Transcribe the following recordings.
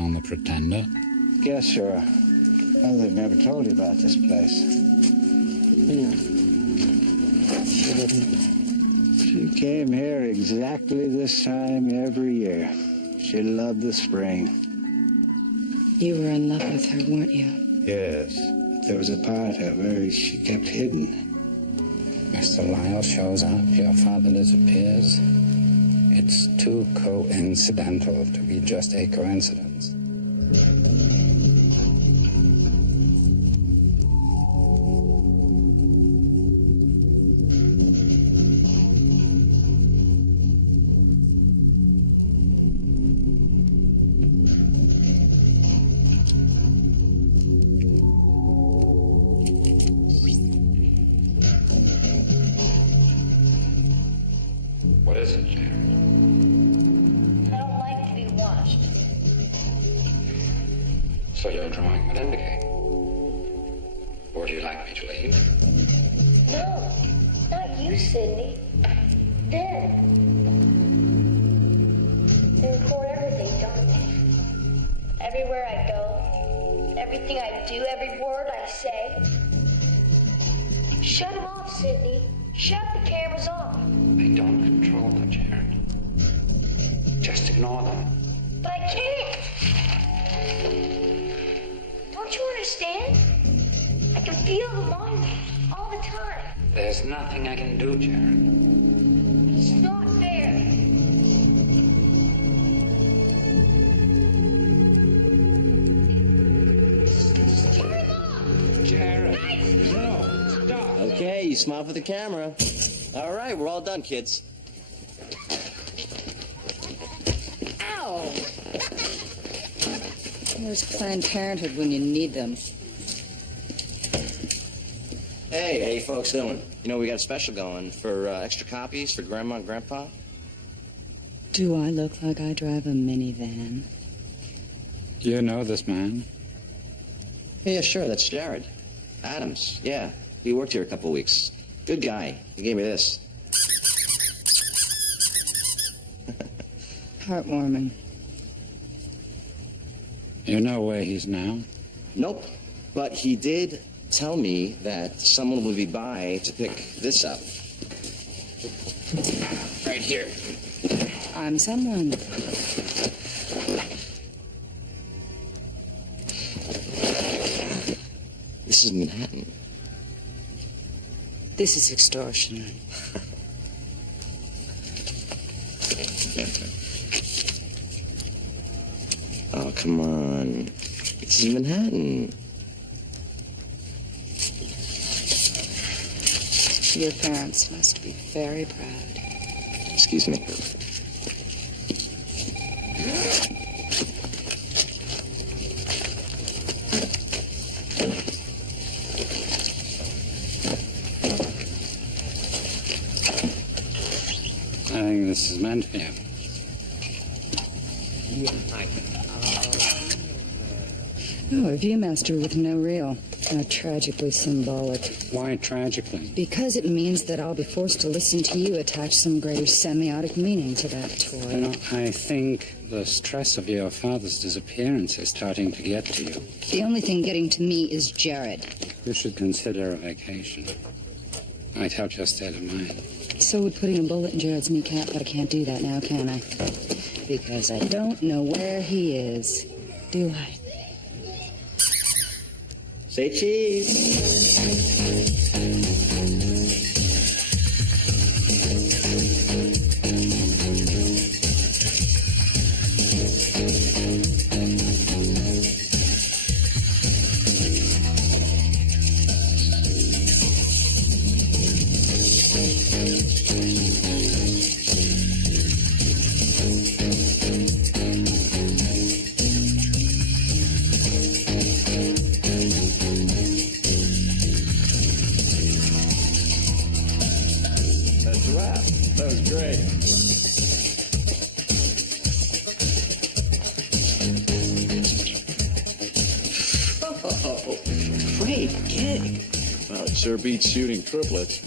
on the Pretender? Yes, sir. Oh, they've never told you about this place. Yeah. She didn't. She came here exactly this time every year. She loved the spring. You were in love with her, weren't you? Yes. There was a part of her she kept hidden. Mr. Lyle shows up, your father disappears. It's too coincidental to be just a coincidence. What is it, Jared? I don't like to be watched. So your drawing would indicate. Or do you like me to leave? No, not you, Sidney. Them. They record everything, don't they? Everywhere I go, everything I do, every word I say. Shut them off, Sidney. Shut the cameras off. I don't control them, Jared. Just ignore them. But I can't. Don't you understand? I can feel them on me all the time. There's nothing I can do, Jared. It's not fair. Turn them off. Jared! Guys, No! Stop! Okay, you smile for the camera. All right, we're all done, kids. Ow! There's Planned Parenthood when you need them. Hey, how you folks doing? You know, we got a special going for extra copies for Grandma and Grandpa. Do I look like I drive a minivan? You know this man? Yeah, sure, that's Jared. Adams, yeah. He worked here a couple weeks. Good guy. He gave me this. Heartwarming. You know where he's now? Nope. But he did tell me that someone will be by to pick this up. Right here. I'm someone. This is Manhattan. This is extortion. Oh, come on. This is Manhattan. Your parents must be very proud. Excuse me. I think this is meant for you. Oh, a viewmaster with no reel. How tragically symbolic. Why tragically? Because it means that I'll be forced to listen to you attach some greater semiotic meaning to that toy. You know, I think the stress of your father's disappearance is starting to get to you. The only thing getting to me is Jared. You should consider a vacation. Might help your state of mind. So would putting a bullet in Jared's kneecap, but I can't do that now, can I? Because I don't know where he is, do I? Say cheese. That was great. Oh, great gig. Well, it sure beats shooting triplets.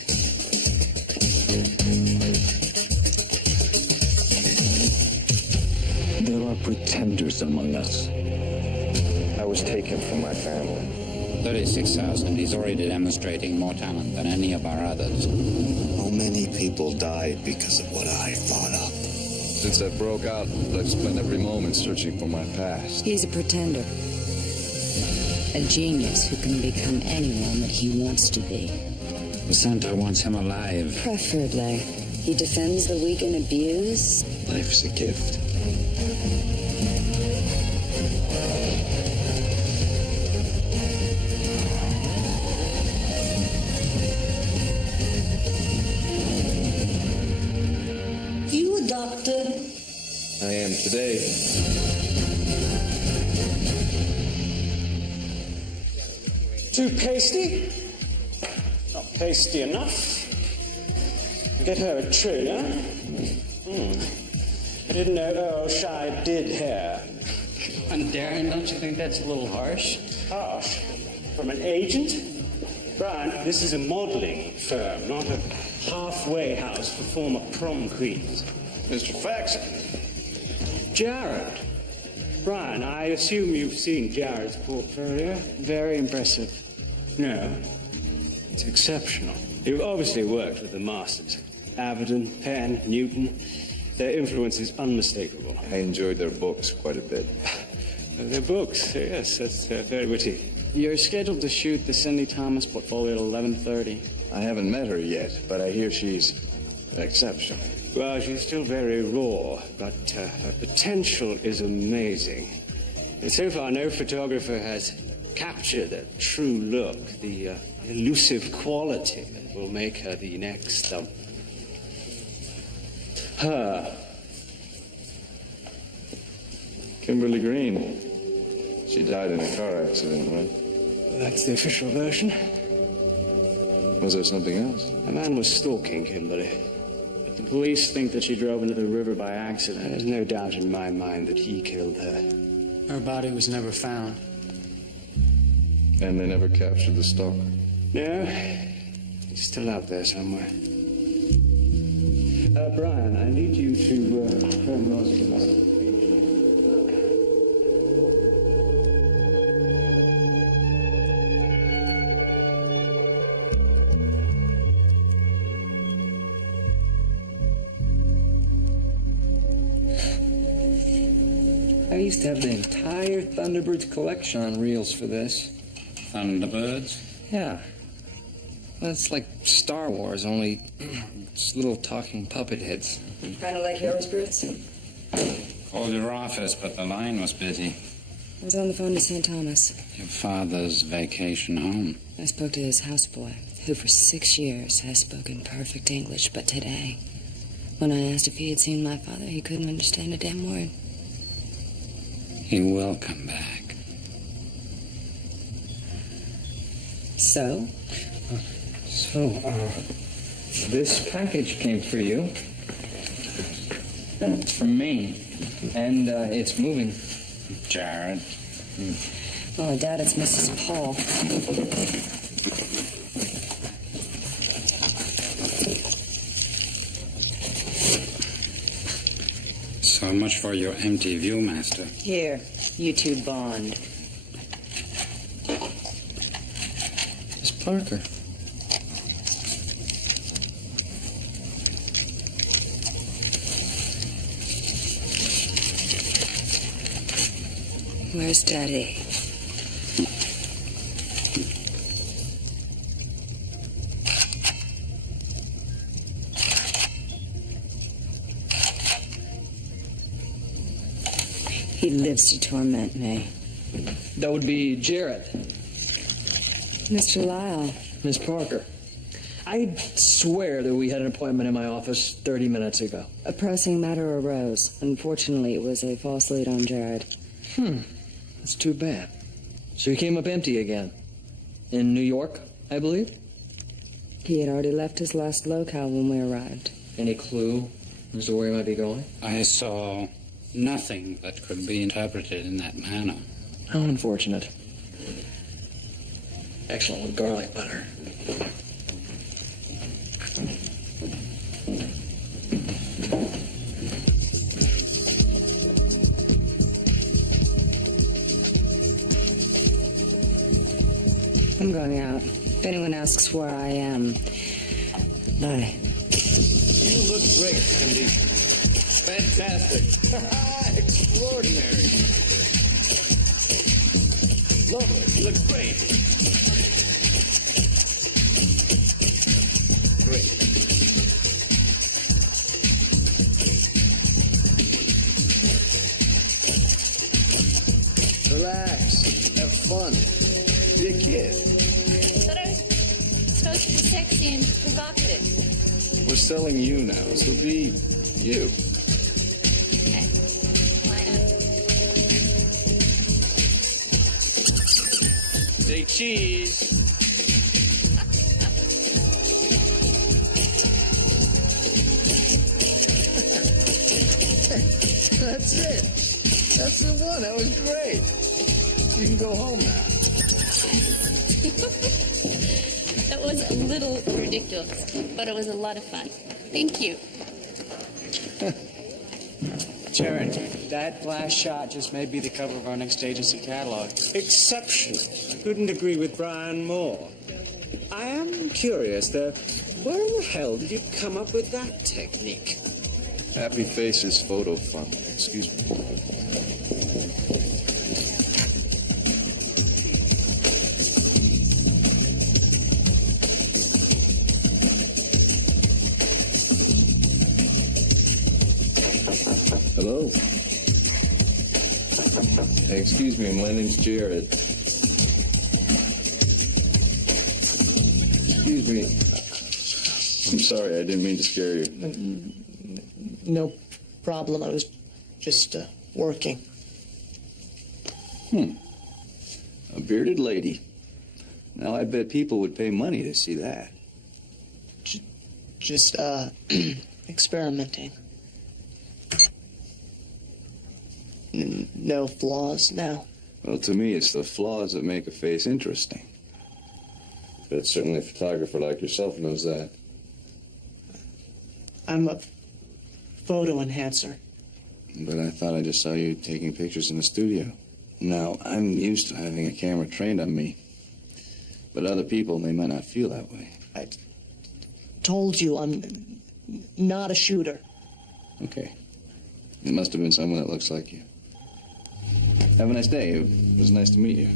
There are pretenders among us. I was taken from my family. 36,000. He's already demonstrating more talent than any of our others. How many people died because of what I thought up? Since I broke out, I've spent every moment searching for my past. He's a pretender. A genius who can become anyone that he wants to be. The center wants him alive. Preferably. He defends the weak and abused. Life's a gift. You a doctor? I am today. Too pasty? Not pasty enough. Get her a trainer. I didn't know Earl Shy did hair. And Darren, don't you think that's a little harsh? Harsh? From an agent? Brian, this is a modeling firm, not a halfway house for former prom queens. Mr. Faxon. Jared. Brian, I assume you've seen Jared's portfolio. Very impressive. No, it's exceptional. You've obviously worked with the masters. Avedon, Penn, Newton. Their influence is unmistakable. I enjoyed their books quite a bit. Their books, yes, that's very witty. You're scheduled to shoot the Cindy Thomas portfolio at 11:30. I haven't met her yet, but I hear she's exceptional. Well, she's still very raw, but her potential is amazing. And so far, no photographer has captured that true look, the elusive quality that will make her the next, her. Kimberly Green. She died in a car accident, right? That's the official version. Was there something else? A man was stalking Kimberly. But the police think that she drove into the river by accident. There's no doubt in my mind that he killed her. Her body was never found. And they never captured the stalker? No, he's still out there somewhere. Brian, I need you to phone Roscoe. I used to have the entire Thunderbirds collection on reels for this. Thunderbirds? Yeah. Well, it's like Star Wars, only it's little talking puppet heads. Kind of like yours, Bruce. Called your office, but the line was busy. I was on the phone to St. Thomas. Your father's vacation home. I spoke to his houseboy, who for 6 years has spoken perfect English, but today, when I asked if he had seen my father, he couldn't understand a damn word. He will come back. So? This package came for you. It's from Maine. And it's moving. Jared. Oh, Dad, it's Mrs. Paul. So much for your empty Viewmaster. Here, you two bond. Miss Parker. Where's Daddy? He lives to torment me. That would be Jared. Mr. Lyle. Miss Parker. I swear that we had an appointment in my office 30 minutes ago. A pressing matter arose. Unfortunately, it was a false lead on Jared. That's too bad. So he came up empty again. In New York, I believe? He had already left his last locale when we arrived. Any clue as to where he might be going? I saw nothing that could be interpreted in that manner. How unfortunate. Excellent with garlic butter. I'm going out. If anyone asks where I am, bye. You look great, Cindy. Fantastic. Extraordinary. Lovely. You look great. Great. Relax. Have fun. Be a kid. But I was supposed to be sexy and provocative. We're selling you now, so be you. Okay. Why not? Say cheese. That's it. That's the one. That was great. You can go home now. That was a little ridiculous, but it was a lot of fun. Thank you. Jared, that last shot just may be the cover of our next agency catalog. Exceptional. I couldn't agree with Brian more. I am curious, though, where in the hell did you come up with that technique? Happy Faces photo fun. Excuse me. Hello? Hey, excuse me, my name's Jared. Excuse me. I'm sorry, I didn't mean to scare you. No problem. I was just working. A bearded lady. Now, I bet people would pay money to see that. Just experimenting. No flaws now. Well, to me, it's the flaws that make a face interesting. But certainly a photographer like yourself knows that. I'm a photo enhancer. But I thought I just saw you taking pictures in the studio. Now, I'm used to having a camera trained on me. But other people, they might not feel that way. I told you I'm not a shooter. Okay. It must have been someone that looks like you. Have a nice day. It was nice to meet you.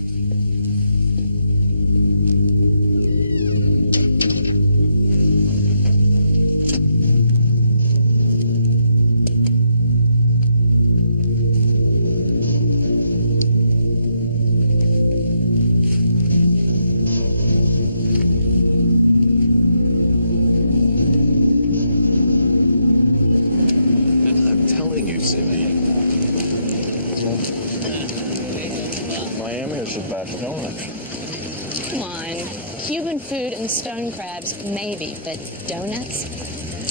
I'm telling you, Cindy. Miami is the best donuts. Come on. Cuban food and stone crabs, maybe, but donuts?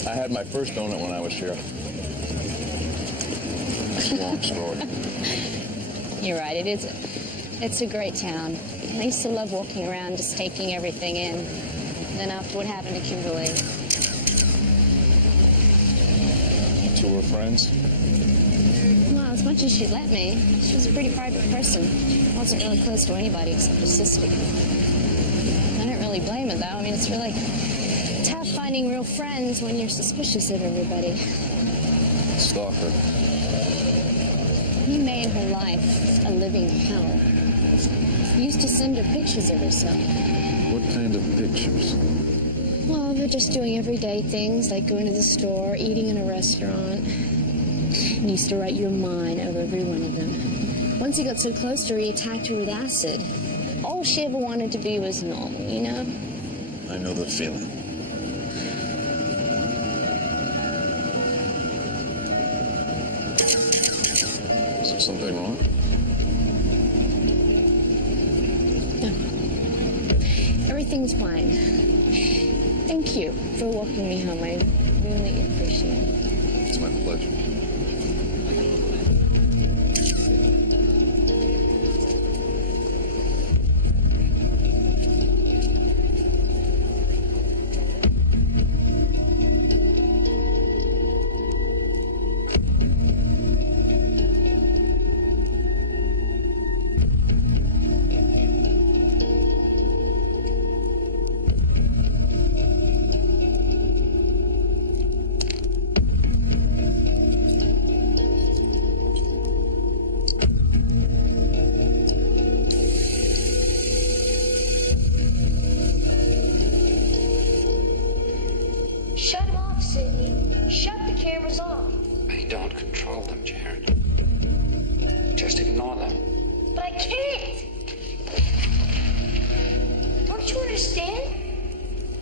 I had my first donut when I was here. It's a long story. You're right, it's a great town. I used to love walking around, just taking everything in. Then after what happened to Kimberly. You two were friends? Well, as much as she'd let me, she was a pretty private person. Wasn't really close to anybody except her sister. I don't really blame her, though. I mean, it's really tough finding real friends when you're suspicious of everybody. Stalker. He made her life a living hell. He used to send her pictures of herself. What kind of pictures? Well, they're just doing everyday things, like going to the store, eating in a restaurant. He used to write you a mine over every one of them. Once he got so close to her, he attacked her with acid. All she ever wanted to be was normal, you know? I know the feeling. Is there something wrong? No. Everything's fine. Thank you for walking me home. I really appreciate it. It's my pleasure. Just ignore them. But I can't! Don't you understand?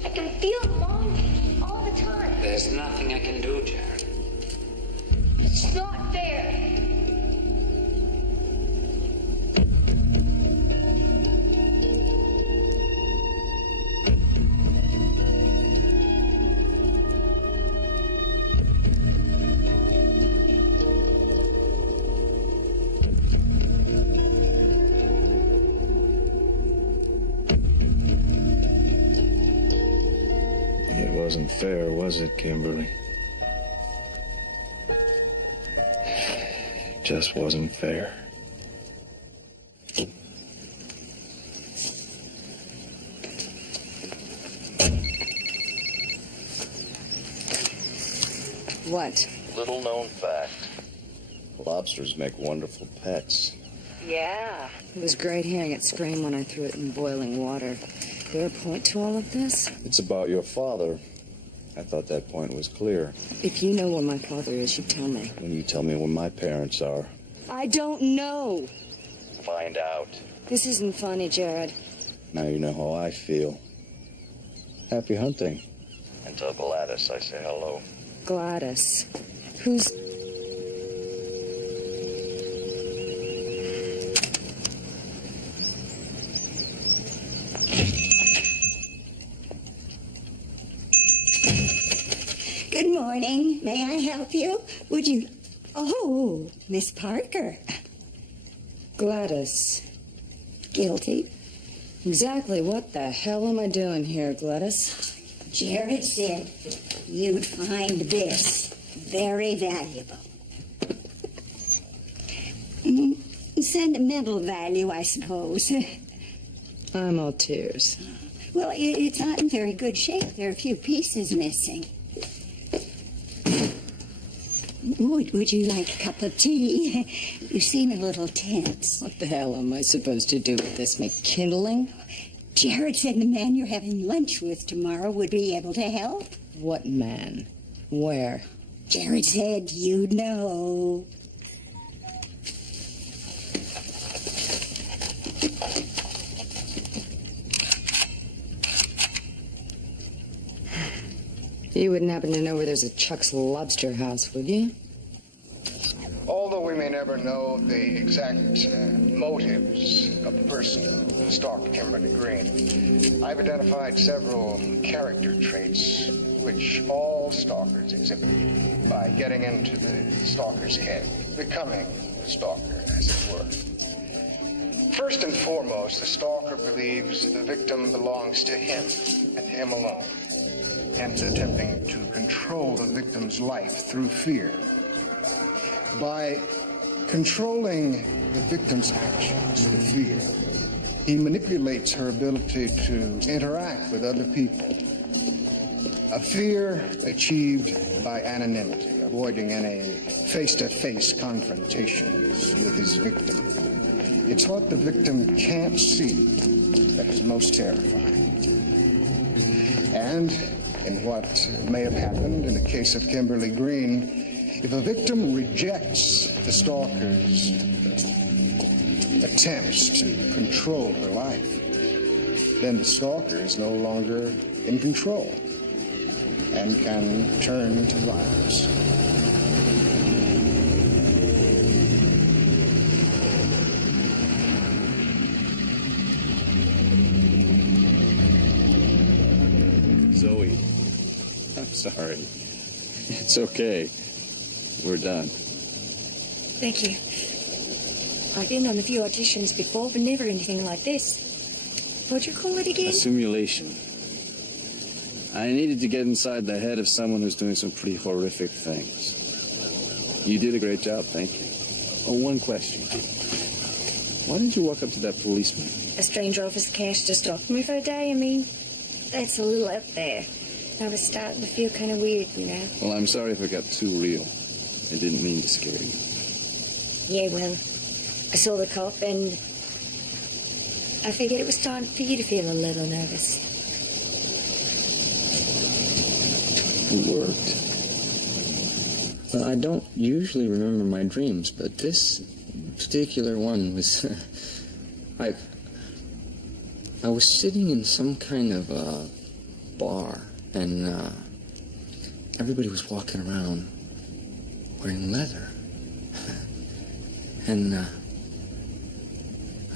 I can feel them all the time. There's nothing I can do, Jared. It's not fair. It wasn't fair, was it, Kimberly? Just wasn't fair. What? Little known fact. Lobsters make wonderful pets. Yeah. It was great hearing it scream when I threw it in boiling water. Is there a point to all of this? It's about your father. I thought that point was clear. If you know where my father is, you tell me. When you tell me where my parents are, I don't know. find out. This isn't funny, Jared. Now you know how I feel. Happy hunting. And tell Gladys I say hello. Gladys. Who's... Good morning. May I help you? Would you... Oh, Miss Parker. Gladys. Guilty. Exactly what the hell am I doing here, Gladys? Jared said you'd find this very valuable. Sentimental value, I suppose. I'm all tears. Well, it's not in very good shape. There are a few pieces missing. Would you like a cup of tea? You seem a little tense. What the hell am I supposed to do with this? Make kindling? Jared said the man you're having lunch with tomorrow would be able to help. What man? Where? Jared said you'd know. You wouldn't happen to know where there's a Chuck's Lobster House, would you? Although we may never know the exact motives of the person who stalked Kimberly Green, I've identified several character traits which all stalkers exhibit by getting into the stalker's head, becoming the stalker, as it were. First and foremost, the stalker believes the victim belongs to him and him alone, hence attempting to control the victim's life through fear. By controlling the victim's actions with fear, he manipulates her ability to interact with other people. A fear achieved by anonymity, avoiding any face-to-face confrontations with his victim. It's what the victim can't see that is most terrifying. And in what may have happened in the case of Kimberly Green, if a victim rejects the stalker's attempts to control her life, then the stalker is no longer in control and can turn to violence. Zoe, I'm sorry. It's okay. We're done. Thank you. I've been on a few auditions before, but never anything like this. What'd you call it again? A simulation. I needed to get inside the head of someone who's doing some pretty horrific things. You did a great job, thank you. Oh, one question. Why didn't you walk up to that policeman? A stranger offers cash to stop me for a day. I mean, that's a little out there. I was starting to feel kind of weird, you know. Well, I'm sorry if it got too real. I didn't mean to scare you. Yeah, well, I saw the cop and I figured it was time for you to feel a little nervous. It worked. I don't usually remember my dreams, but this particular one was... I was sitting in some kind of bar, and everybody was walking around wearing leather. And I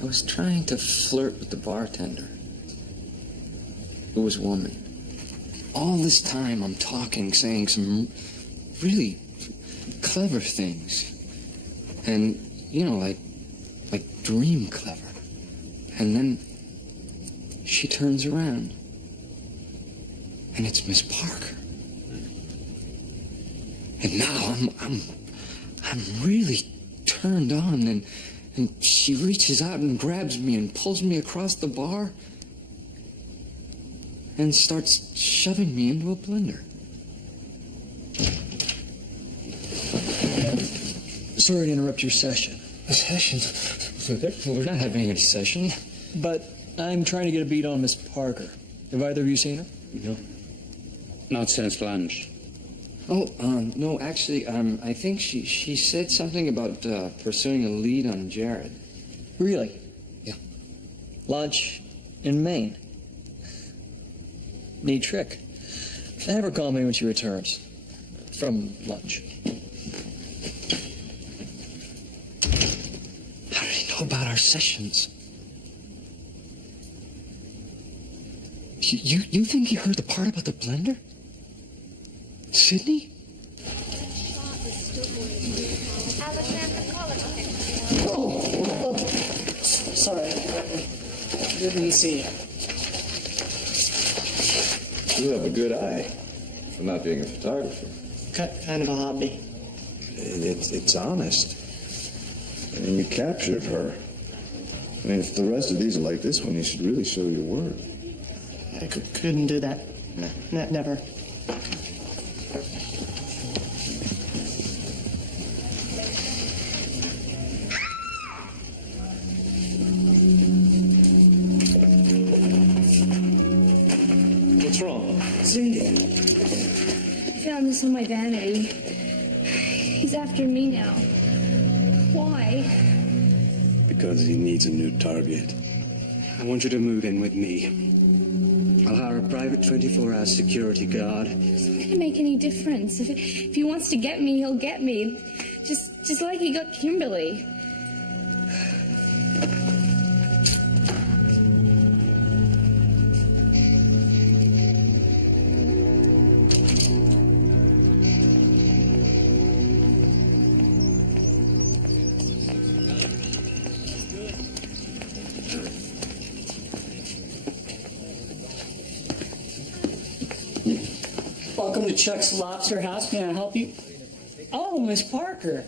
was trying to flirt with the bartender, who was a woman. All this time I'm talking, saying some really clever things. And, you know, like dream clever. And then she turns around, and it's Miss Parker. And now I'm really turned on, and she reaches out and grabs me and pulls me across the bar and starts shoving me into a blender. Sorry to interrupt your session. A session? We're not having any session. But I'm trying to get a beat on Miss Parker. Have either of you seen her? No. Not since lunch. Oh, no, actually, I think she said something about pursuing a lead on Jared. Really? Yeah. Lunch in Maine. Neat trick. Have her call me when she returns from lunch. How did he know about our sessions? You think he heard the part about the blender? Sydney? Oh, sorry. Didn't see you. You have a good eye for not being a photographer. Kind of a hobby. It's honest. I mean, you captured her. I mean, if the rest of these are like this one, you should really show your work. I couldn't do that. No, never. What's wrong? Cindy. I found this on my vanity. He's after me now. Why? Because he needs a new target. I want you to move in with me. I'll hire a private 24-hour security guard. It's not gonna make any difference. If he wants to get me, he'll get me. Just like he got Kimberly. Welcome to Chuck's Lobster House. May I help you? Oh, Miss Parker.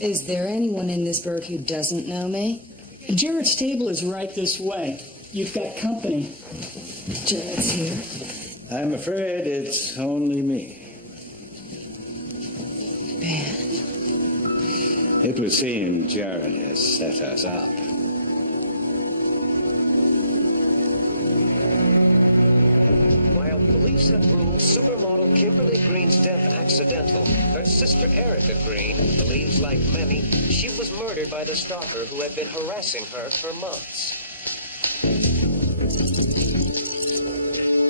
Is there anyone in this burg who doesn't know me? Jared's table is right this way. You've got company. Jared's here. I'm afraid it's only me. Ben. It would seem Jared has set us up. While police have ruled supermodel Kimberly Green's death accidental, her sister Erica Green believes, like many, she was murdered by the stalker who had been harassing her for months.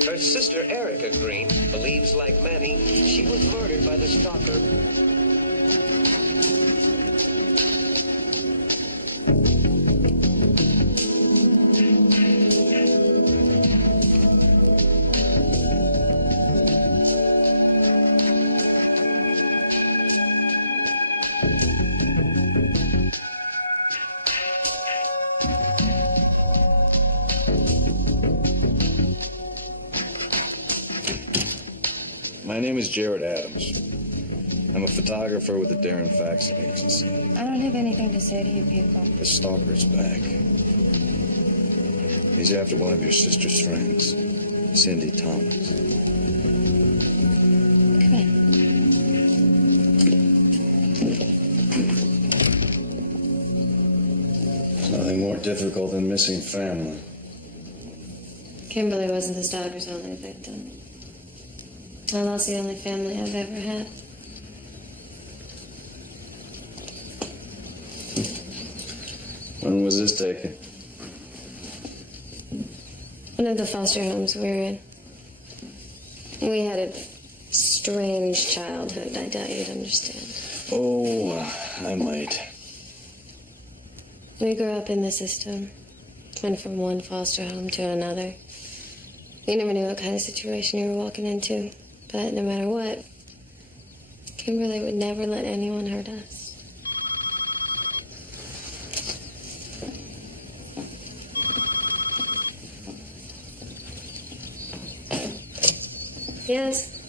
Her sister Erica Green believes, like many, she was murdered by the stalker. My name is Jared Adams. I'm a photographer with the Darren Faxon Agency. I don't have anything to say to you people. The stalker's back. He's after one of your sister's friends, Cindy Thomas. Come in. There's nothing more difficult than missing family. Kimberly wasn't the stalker's only victim. I lost the only family I've ever had. When was this taken? One of the foster homes we're in. We had a strange childhood. I doubt you'd understand. Oh, I might. We grew up in the system. Went from one foster home to another. You never knew what kind of situation you were walking into. But no matter what, Kimberly would never let anyone hurt us. Yes?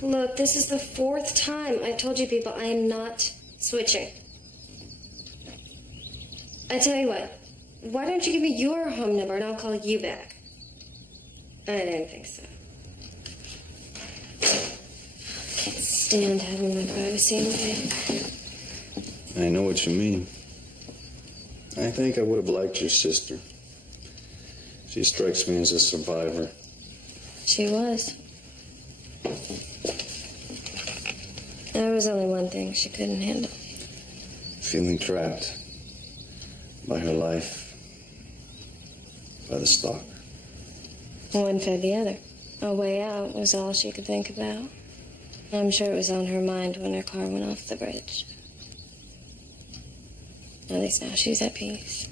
Look, this is the 4th time I've told you people I am not switching. I tell you what, why don't you give me your home number and I'll call you back? I don't think so. Can't stand having my privacy invaded. I know what you mean. I think I would have liked your sister. She strikes me as a survivor. She was. There was only one thing she couldn't handle. Feeling trapped by her life, by the stalker. One fed the other. A way out was all she could think about. I'm sure it was on her mind when her car went off the bridge. At least now she's at peace.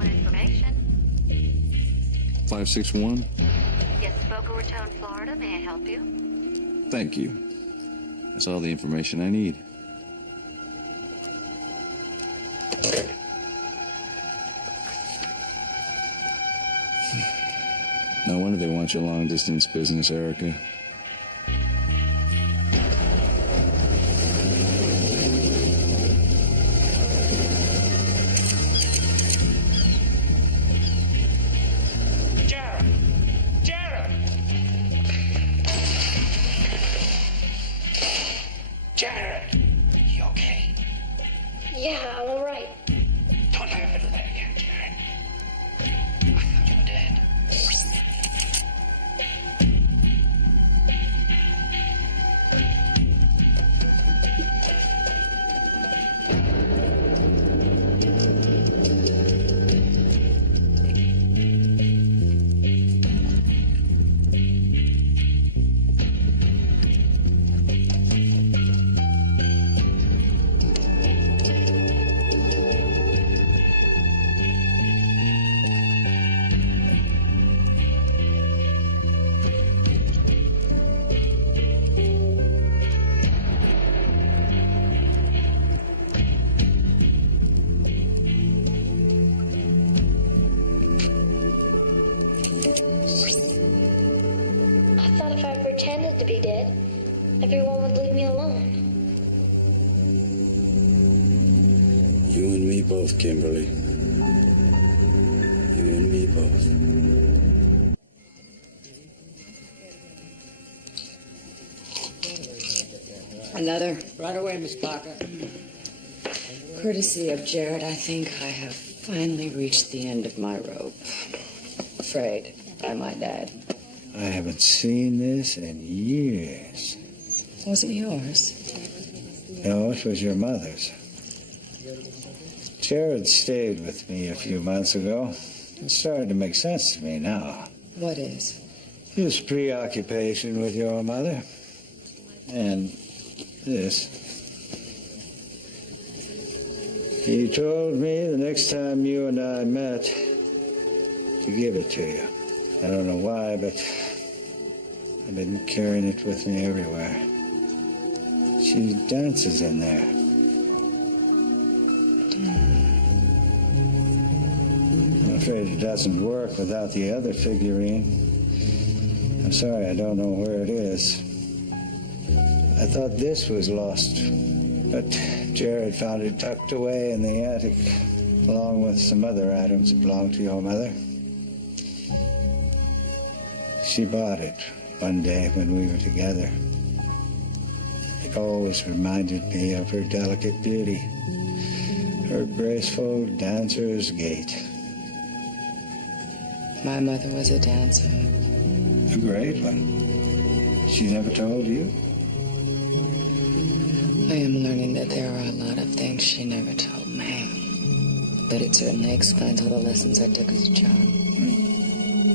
Information. 561? Yes, Boca Raton, Florida. May I help you? Thank you. That's all the information I need. No wonder they want your long-distance business, Erica. Pretended to be dead, everyone would leave me alone. You and me both, Kimberly. You and me both. Another. Right away, Miss Parker. Courtesy of Jared, I think I have finally reached the end of my rope. Afraid, I might add. I haven't seen this in years. Was it yours? No, it was your mother's. Jared stayed with me a few months ago. It started to make sense to me now. What is? His preoccupation with your mother. And this. He told me the next time you and I met to give it to you. I don't know why, but I've been carrying it with me everywhere. She dances in there. I'm afraid it doesn't work without the other figurine. I'm sorry, I don't know where it is. I thought this was lost, but Jared found it tucked away in the attic, along with some other items that belonged to your mother. She bought it one day when we were together. It always reminded me of her delicate beauty, her graceful dancer's gait. My mother was a dancer. A great one. She never told you? I am learning that there are a lot of things she never told me. But it certainly explains all the lessons I took as a child.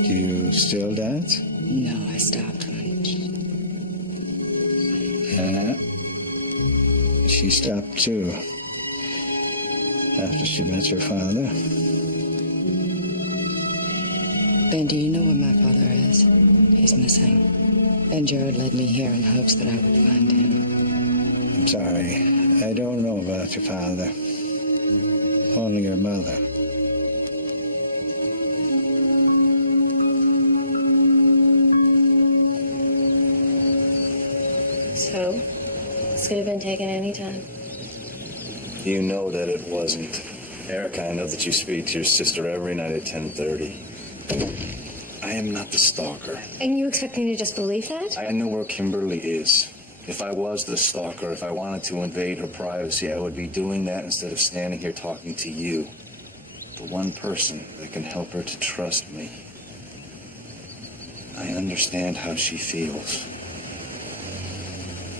Do you still dance? No, I stopped once. She stopped too. After she met her father. Ben, do you know where my father is? He's missing. And Jared led me here in hopes that I would find him. I'm sorry. I don't know about your father. Only your mother. So, this could have been taken any time. You know that it wasn't. Erica, I know that you speak to your sister every night at 10:30. I am not the stalker. And you expect me to just believe that? I know where Kimberly is. If I was the stalker, if I wanted to invade her privacy, I would be doing that instead of standing here talking to you. The one person that can help her to trust me. I understand how she feels.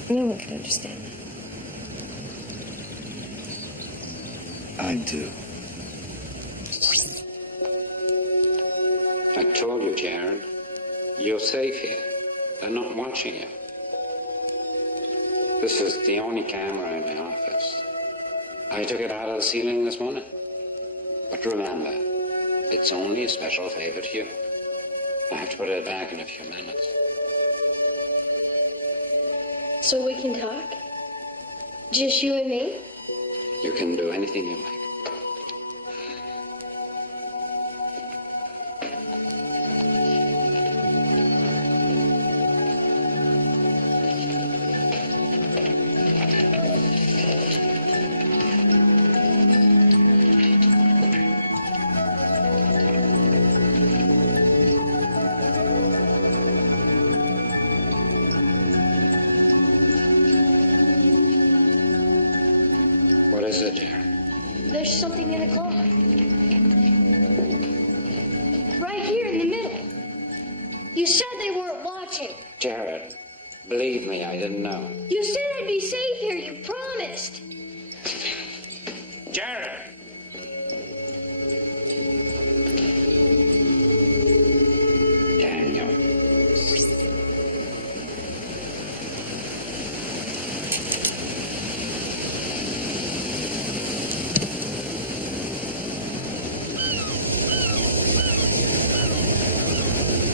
No one can understand that. I do. I told you, Jared. You're safe here. They're not watching you. This is the only camera in my office. I took it out of the ceiling this morning. But remember, it's only a special favor to you. I have to put it back in a few minutes. So we can talk? Just you and me? You can do anything you like. What is it, Jared? There's something in the clock. Right here in the middle. You said they weren't watching. Jared, believe me, I didn't know. You said I'd be safe here. You promised. Jared! Daniel.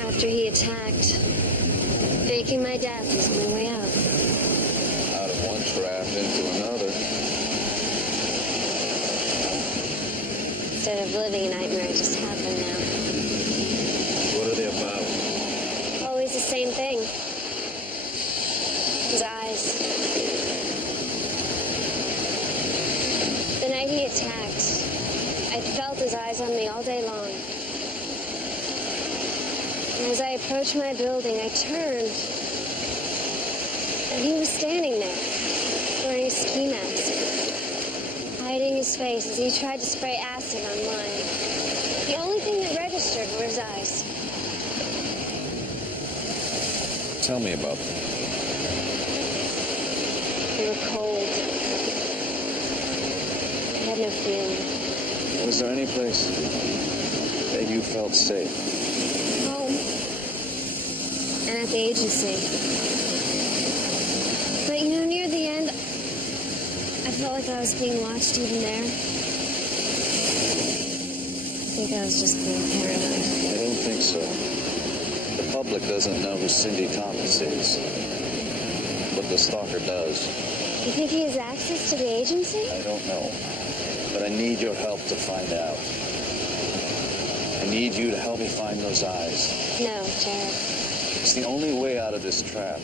After he attacked, faking my death was my way out. Out of one trap into another. Instead of living a nightmare, it just happened now. What are they about? Always the same thing. His eyes. The night he attacked, I felt his eyes on me all day long. And as I approached my building, I turned. And he was standing there, wearing a ski mask, hiding his face as he tried to spray acid on mine. The only thing that registered were his eyes. Tell me about them. They were cold. I had no feeling. Was there any place that you felt safe? Home. at the agency. But you know, near the end, I felt like I was being watched even there. I think I was just being paranoid. I don't think so. The public doesn't know who Cindy Thomas is, but the stalker does. You think he has access to the agency? I don't know, but I need your help to find out. I need you to help me find those eyes. No, Jared. It's the only way out of this trap.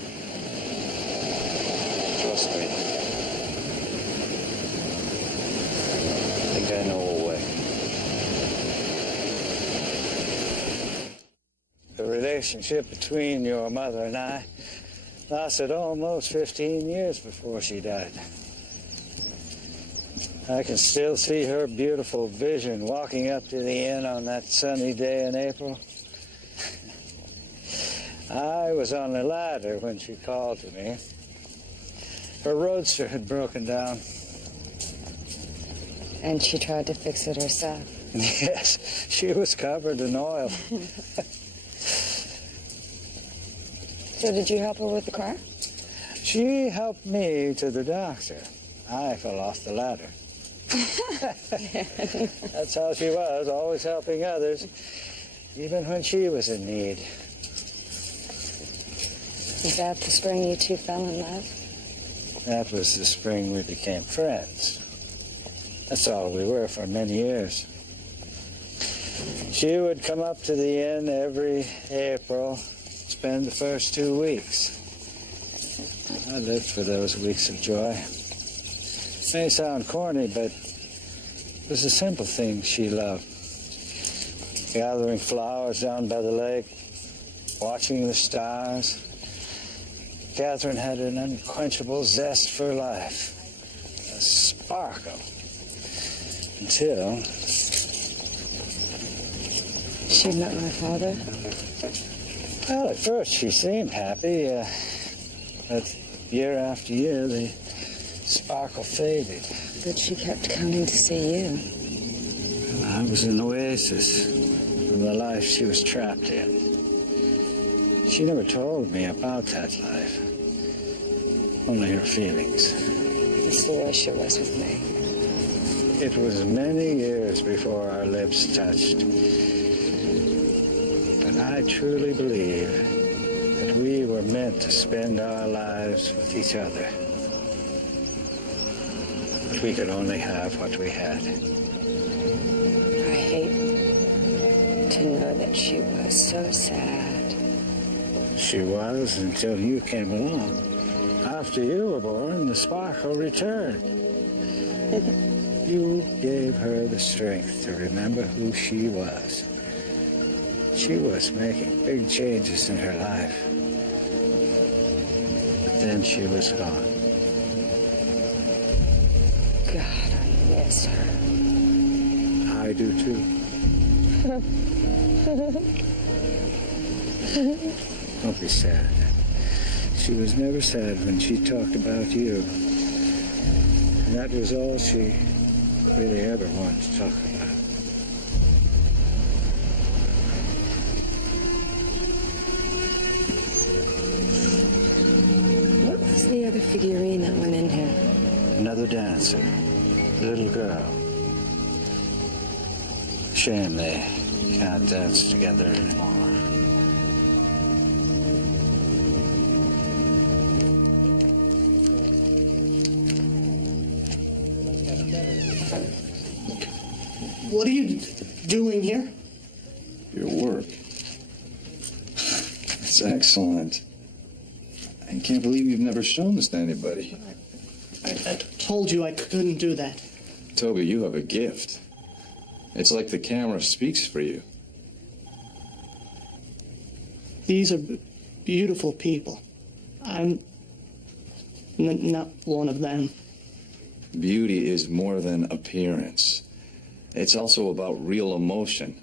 Trust me. I think I know a way. The relationship between your mother and I lasted almost 15 years before she died. I can still see her beautiful vision walking up to the inn on that sunny day in April. I was on the ladder when she called to me. Her roadster had broken down. And she tried to fix it herself. Yes, she was covered in oil. So did you help her with the car? She helped me to the doctor. I fell off the ladder. That's how she was, always helping others, even when she was in need. Is that the spring you two fell in love? That was the spring we became friends. That's all we were for many years. She would come up to the inn every April, spend the first 2 weeks. I lived for those weeks of joy. It may sound corny, but it was the simple things she loved. Gathering flowers down by the lake, watching the stars. Catherine had an unquenchable zest for life, a sparkle, until she met my father. Well, at first she seemed happy, but year after year the sparkle faded. But she kept coming to see you. I was an oasis from the life she was trapped in. She never told me about that life, only her feelings. That's the way she was with me. It was many years before our lips touched. But I truly believe that we were meant to spend our lives with each other. But we could only have what we had. I hate to know that she was so sad. She was until you came along. After you were born, the sparkle returned. You gave her the strength to remember who she was. She was making big changes in her life. But then she was gone. God, I miss her. I do too. Don't be sad. She was never sad when she talked about you. And that was all she really ever wanted to talk about. What was the other figurine that went in here? Another dancer. Little girl. Shame they can't dance together anymore. What are you doing here? Your work. It's excellent. I can't believe you've never shown this to anybody. I told you I couldn't do that. Toby, you have a gift. It's like the camera speaks for you. These are beautiful people. I'm not one of them. Beauty is more than appearance. It's also about real emotion.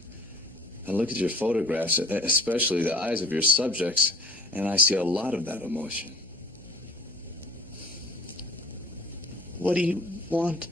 I look at your photographs, especially the eyes of your subjects, and I see a lot of that emotion. What do you want?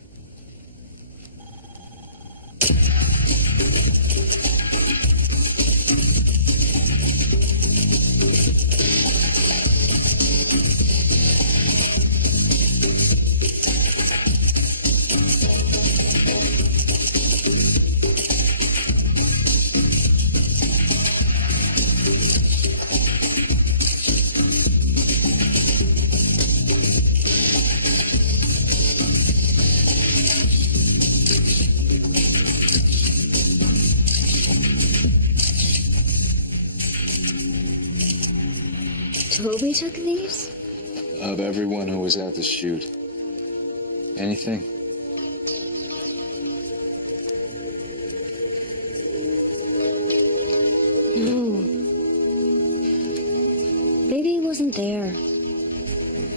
Toby took these? Of everyone who was at the shoot. Anything? No. Maybe he wasn't there.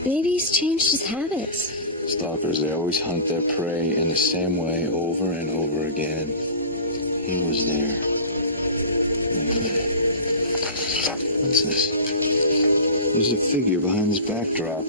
Maybe he's changed his habits. Stalkers, they always hunt their prey in the same way over and over again. He was there. What's this? There's a figure behind this backdrop.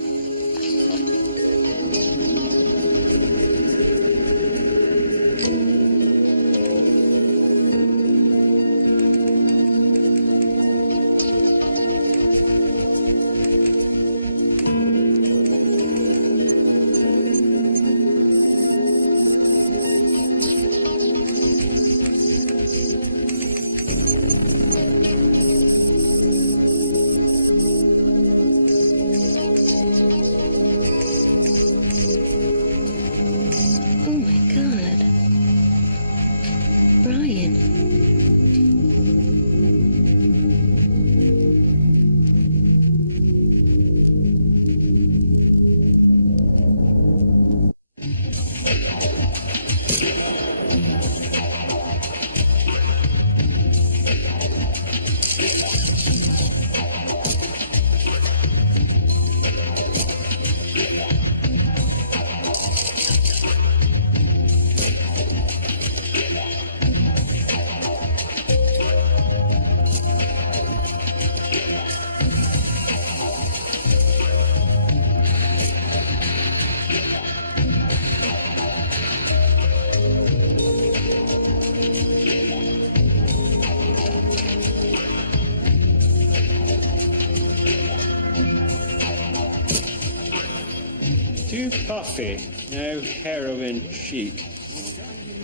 Too puffy, no heroin chic.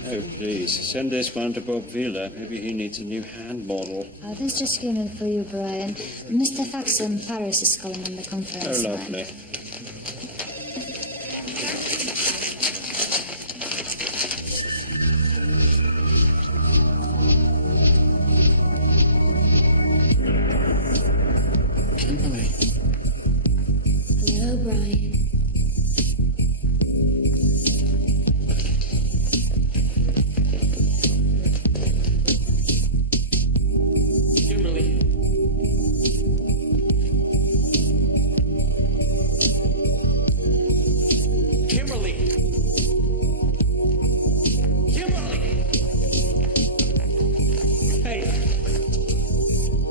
Oh, please, send this one to Bob Vila. Maybe he needs a new hand model. This just came in for you, Brian. Mr. Fax in Paris is calling on the conference. Oh, lovely. Kimberly. Hello, Brian.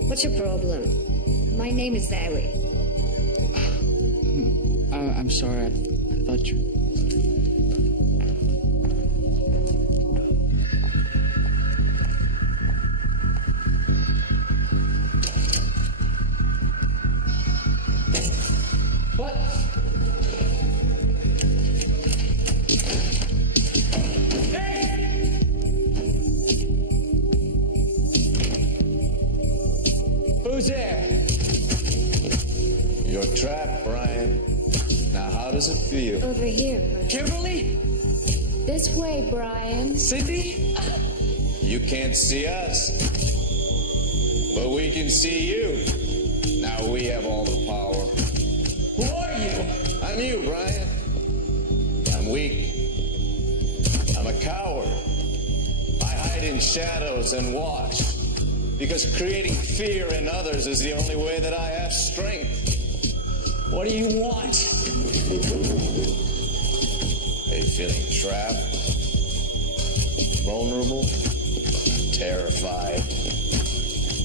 What's your problem? My name is Zoe. I'm sorry. I thought you... What? Who's there? You're trapped, Brian. Now, how does it feel? Over here, Brian. Kimberly? This way, Brian. Cindy? You can't see us, but we can see you. Now we have all the power. Who are you? I'm you, Brian. I'm weak. I'm a coward. I hide in shadows and watch. Because creating fear in others is the only way that I have strength. What do you want? Are you feeling trapped? Vulnerable? Terrified?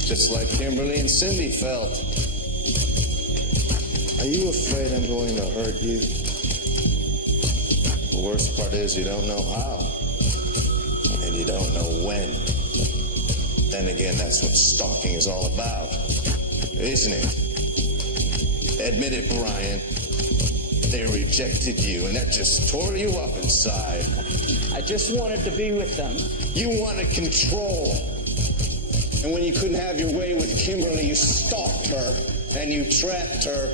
Just like Kimberly and Cindy felt. Are you afraid I'm going to hurt you? The worst part is you don't know how. And you don't know when. Then again, that's what stalking is all about, isn't it? Admit it, Brian. They rejected you, and that just tore you up inside. I just wanted to be with them. You wanted control. And when you couldn't have your way with Kimberly, you stalked her, and you trapped her,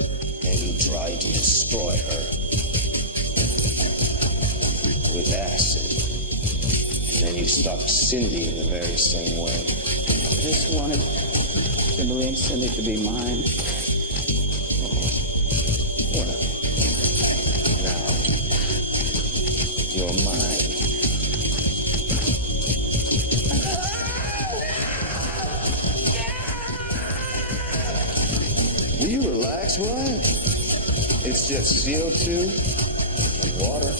and you tried to destroy her. With acid. And then you stalked Cindy in the very same way. I just wanted Kimberly and Cindy to be mine. your mind. Will you relax, Ryan? It's just CO2 and water.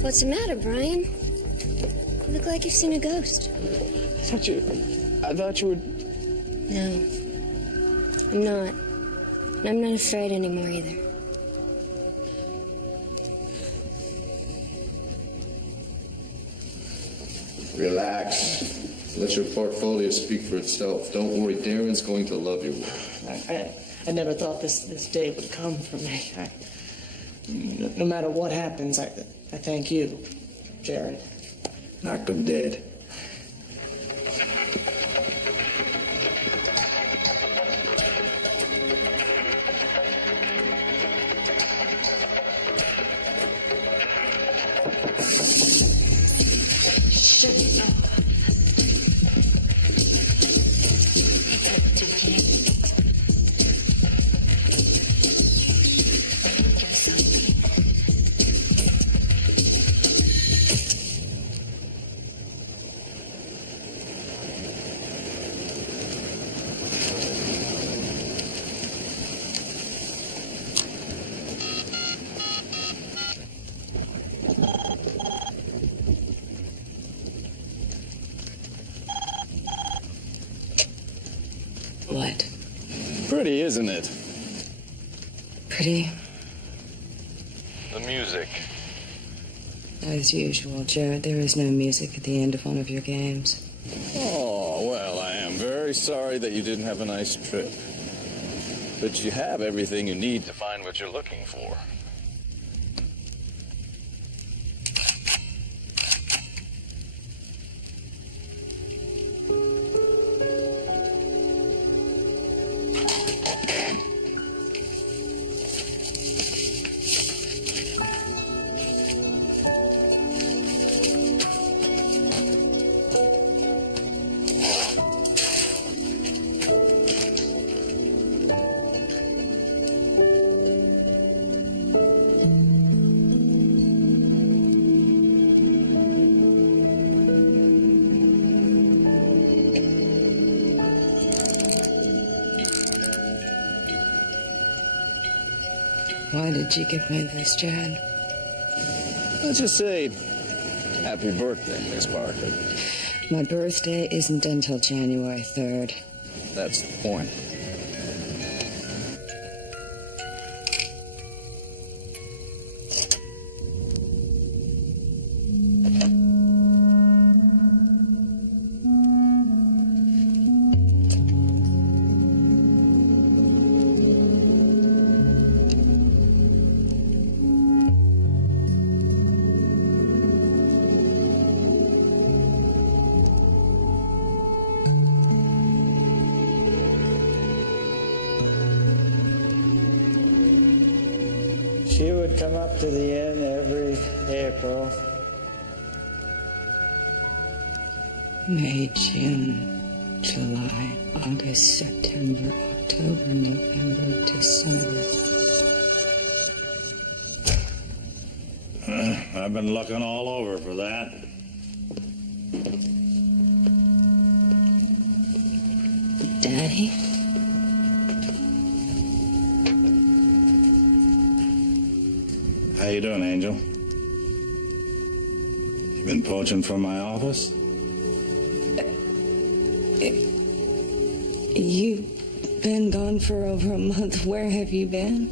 What's the matter, Brian? You look like you've seen a ghost. I thought you were... No, I'm not. And I'm not afraid anymore either. Relax. Let your portfolio speak for itself. Don't worry, Darren's going to love your work. I never thought this day would come for me. No matter what happens, I thank you, Jared. Knock 'em dead. What? Pretty, isn't it? Pretty? The music. As usual, Jared, there is no music at the end of one of your games. Oh, well, I am very sorry that you didn't have a nice trip. But you have everything you need to find what you're looking for. Why did you give me this, Jared? Let's just say, happy birthday, Miss Parker. My birthday isn't until January 3rd. That's the point. She would come up to the inn every April. May, June, July, August, September, October, November, December. I've been looking all over for that. Daddy? How you doing, Angel? You been poaching from my office? You've been gone for over a month. Where have you been?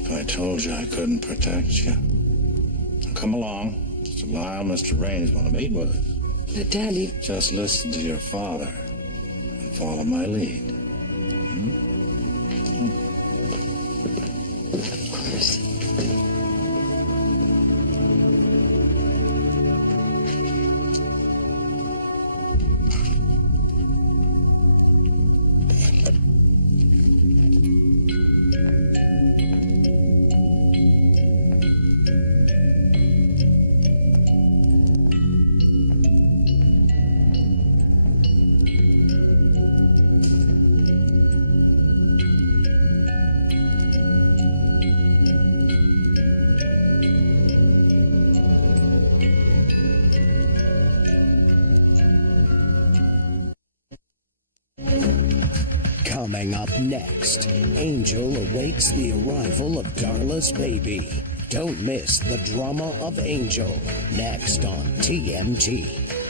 If I told you I couldn't protect you. Come along. It's a while Mr. Raines want to meet with us. But, Daddy... Just listen to your father and follow my lead. Of course. Coming up next, Angel awaits the arrival of Darla's baby. Don't miss the drama of Angel, next on TMT.